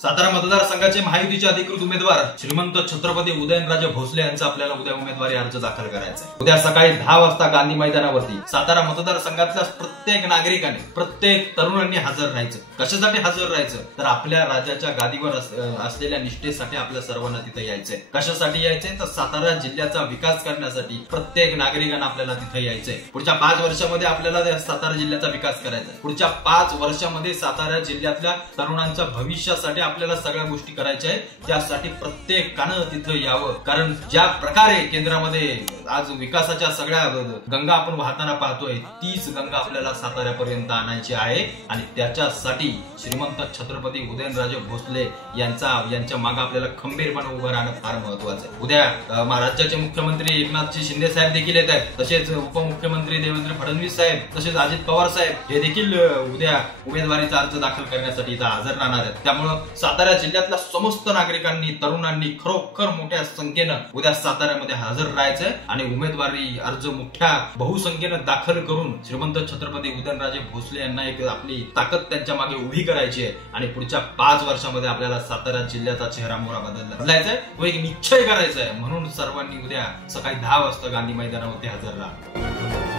सातारा मतदारसंघाचे महायुतीचे अधिकृत उमेदवार श्रीमंत छत्रपती उदयनराजे भोसले यांचा आपल्याला उद्या उमेदवारी अर्ज दाखल करायचा आहे। उद्या सकाळी 10 वाजता गांधी मैदानावरती सातारा मतदारसंघातल्या प्रत्येक नागरिकाने, प्रत्येक तरुणांनी हजर राहायचं। कशासाठी हजर राहायचं? तर आपल्या राज्याच्या गादीवर असलेल्या निष्ठेसाठी आपल्या सर्वांना तिथे यायचंय। कशासाठी यायचंय? तर सातारा जिल्ह्याचा विकास करण्यासाठी प्रत्येक नागरिकांना आपल्याला तिथे यायचंय। पुढच्या 5 वर्षामध्ये आपल्याला सातारा जिल्ह्याचा विकास करायचा आहे। पुढच्या 5 वर्षामध्ये सातारा जिल्ह्यातल्या तरुणांच्या भविष्यासाठी आपल्याला सगळ्या गोष्टी करायच्या आहेत। त्यासाठी प्रत्येकानं तिथे यावं, कारण ज्या प्रकारे केंद्रामध्ये आज विकासाच्या सगळ्या गंगा आपण वाहताना पाहतोय, तीच गंगा आपल्याला साताऱ्यापर्यंत आणायची आहे आणि त्याच्यासाठी श्रीमंत छत्रपती उदयनराजे भोसले यांच्या मागे आपल्याला खंबीरपणे उभं राहणं फार महत्वाचं आहे। उद्या राज्याचे मुख्यमंत्री एकनाथ शिंदे साहेब देखील येत आहेत, तसेच उपमुख्यमंत्री देवेंद्र फडणवीस साहेब, तसेच अजित पवार साहेब हे देखील उद्या उमेदवारीचा अर्ज दाखल करण्यासाठी इथं हजर राहणार आहेत। त्यामुळे सातारा जिल्ह्यातल्या समस्त नागरिकांनी, तरुणांनी खरोखर मोठ्या संख्येनं उद्या साताऱ्यामध्ये हजर राहायचंय आणि उमेदवारी अर्ज मोठ्या बहुसंख्येनं दाखल करून श्रीमंत छत्रपती उदयनराजे भोसले यांना एक आपली ताकद त्यांच्या मागे उभी करायची आहे आणि पुढच्या 5 वर्षामध्ये आपल्याला सातारा जिल्ह्याचा चेहरा मोहरा बदलायचा आहे, तो एक निश्चय करायचा आहे। म्हणून सर्वांनी उद्या सकाळी 10 वाजता गांधी मैदानावरती हजर राहा।